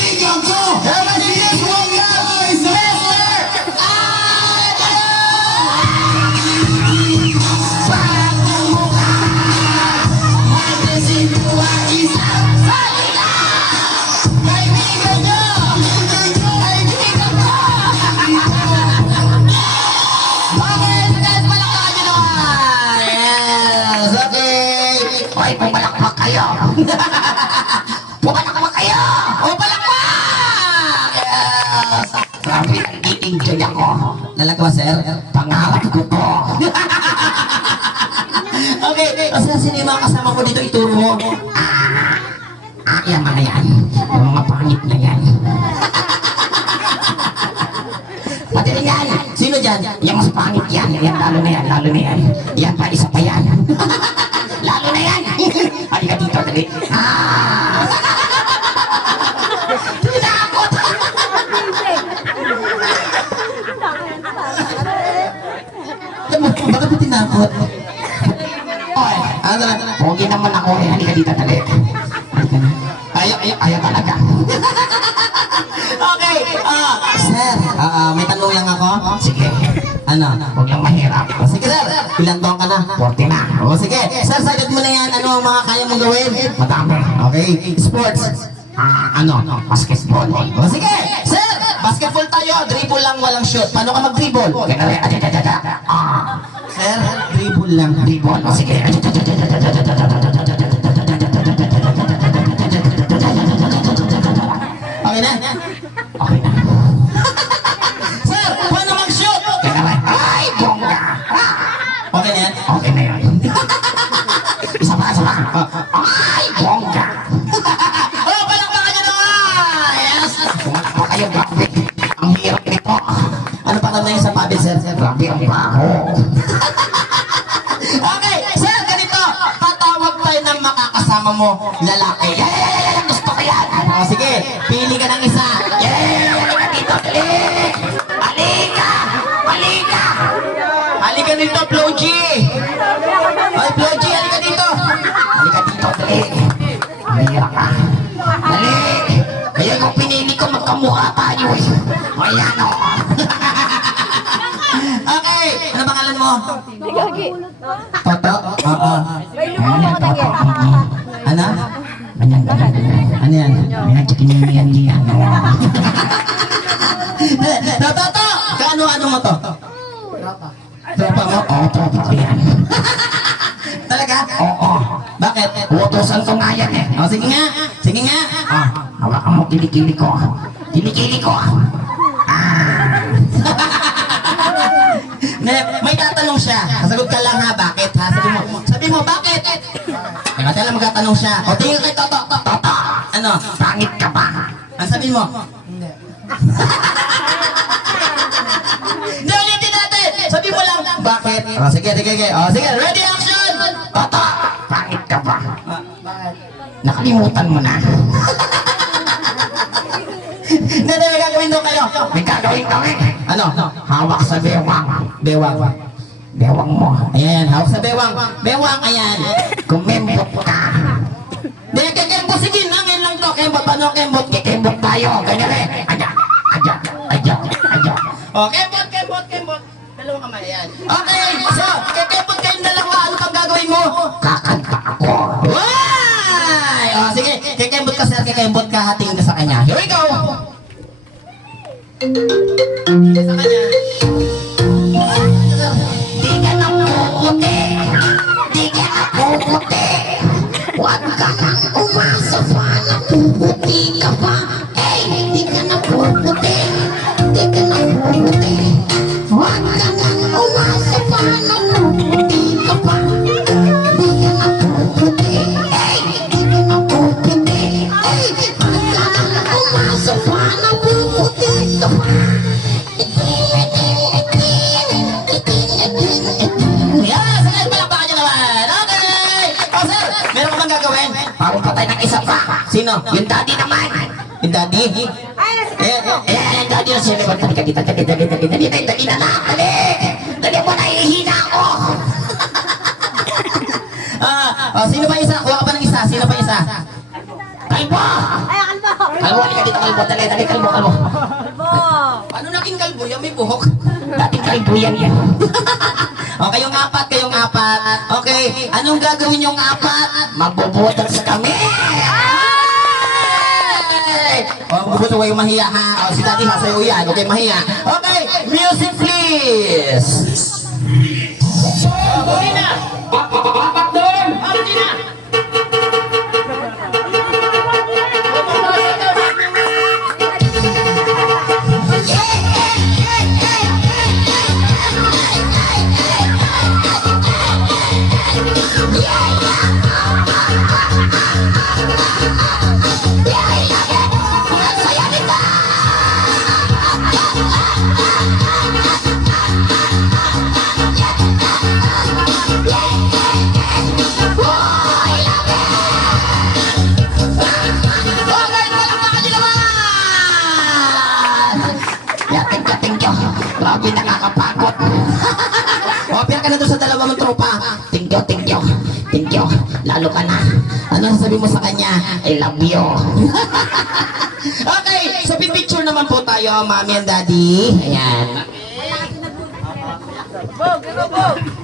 kaibigan ko! Everybody, please welcome Mr. Ay, pumalakpak kayo! Pumalakpak kayo! O, palakpak! Yes! Grabe, nag-i-enjoy ako. Talaga ba, sir? Pangarap ko to. Okay, sino yung mga kasama mo dito? Ituro mo. Yung mga yan. Yung mga pangit na yan. Pati rin yan. Sino dyan? Yung mas pangit yan. Yan, lalo na yan, lalo na yan. Yan pa, isa pa yan. Lalo na yan. Halika dito, dali. Tinakot! Bakit mo tinakot? Oy, Ano? pogi naman ako eh. Halika dito, dali. Halika na. Ayaw talaga. Okay, sir, may tanong lang ako. Sige, Ano? huwag lang mahirap. Sige, sir. Ilang taon ka na? 40 na. O, sige. Sir, sagot mo na yan. Ano ang mga kaya mong gawin? Madami. Okay. Sports. Basketball. O, sige. Sir, basketball tayo. Dribble lang, walang shoot. Paano ka mag-dribble? Ganun eh. Sir, dribble lang. Dribble. O sige. Okay na? Okay na. Sir, paano mag-shoot? Ganun eh. Ay, bongga. Okay na yan? Okay na yun. Isa pa, isa pa. Ay, bongga. Oh, palakpakan niyo naman! Yes! Kumatak pa kayo, grabe. Ang hirap nito. Ano pa kami sa pabil, sir? Grabe ang baho. Okay, sir, ganito. Tatawag tayo ng makakasama mo, lalaki. Yan, gusto ko yan. O, sige, pili ka ng isa. Halika dito, dali. Halika. Halika. Halika dito, Floji. Ay, Floji, halika dito. Halika dito, dali. Halika ka. Dali. Kaya yung pinili ko, magkamukha tayo eh. O yan o. Okay, ano pangalan mo? Gagi. Toto? Oo. May lumawa ko na yan. Ano? Ganyan, ganyan, ganyan. Ano yan? May nagkikinig yan diyan. Toto! Kaano-ano mo to? Tropa mo? Oo, tropa ko yan. Talaga? Oo. Bakit? Utosan ko nga yan eh. O, sige nga. Sige nga. Hawakan mo kilikili ko. Kilikili ko. May tatanong siya. Sasagot ka lang ha, bakit ha? Sabi mo, bakit? Kaya lang magtatanong siya. O, tingin kay Toto. Toto, Ano? pangit ka ba? Ang sabi mo? Hindi. Hindi, ulitin natin. Sabi mo lang, bakit? O, sige, sige, sige. O, sige, ready, action! Toto, pangit ka ba? Bakit? Nakalimutan mo na. Hindi, may gagawin doon kayo. May gagawin kami. Ano? Hawak sa bewang. Bewang. Bewang mo. Ayan, hawak sa bewang. Bewang, ayan. Kumembot ka. Hindi, kekembot. Sige, ngayon lang to. Kembot, paano kembot? Kikembot tayo. Ganyan eh. Aja, aja, aja, aja. O, kembot, kembot, kembot. Dalawang kamay, ayan. Okay, so, kekembot kayong dalawa. Ano pang gagawin mo? Kakanta ako. Why? O, sige, kekembot ka, sir. Kekembot ka. Hatiin ka sa kanya. Here we go. Hatiin ka sa kanya. Di ka na puputi. Di ka na puputi. Huwag ka nang umasa pa na puputi ka pa. Eh, di ka na puputi. Di ka na puputi. Huwag ka nang umasa pa na puputi ka pa. Di ka na puputi. Eh, di ka na puputi. Eh, huwag ka nang umasa pa na puputi ka pa. Yes, sige, palakpakan niyo naman. Okay. O, sir, meron ka bang gagawin? Parang patay ng isa pa. Sino? Yung daddy naman. Yung daddy? Yung daddy na sila. Dali ka dito, dali, dali, dali, dali, dali, dali na lang, dali. Dali mo na, ihihina ako. Sino pa isa? Kuha ka pa ng isa. Sino pa isa? Kayo po. Ay, akan mo. Kalbo, halika dito, kalbo. Dali, dali, kalbo, kalbo. Paano naging kalbo yan? May buhok. Dating kalbuyan yan. O, kayong apat, kayong apat. Okay, anong gagawin yung apat? Magbubutan sa kami. O, magbubuto kayo mahiya ha. O, si Daddy ha, sa'yo yan. Okay, mahiya. Okay, music please. Tuloy na. Apat doon. Tuloy na. Thank you. Grabe, nakakapagod. O, pira ka na doon sa dalawa mong tropa. Thank you, thank you. Thank you. Lalo ka na. Ano sabi mo sa kanya? I love you. Okay, so picture naman po tayo, mommy and daddy. Ayan. Bog, ikaw, Bog.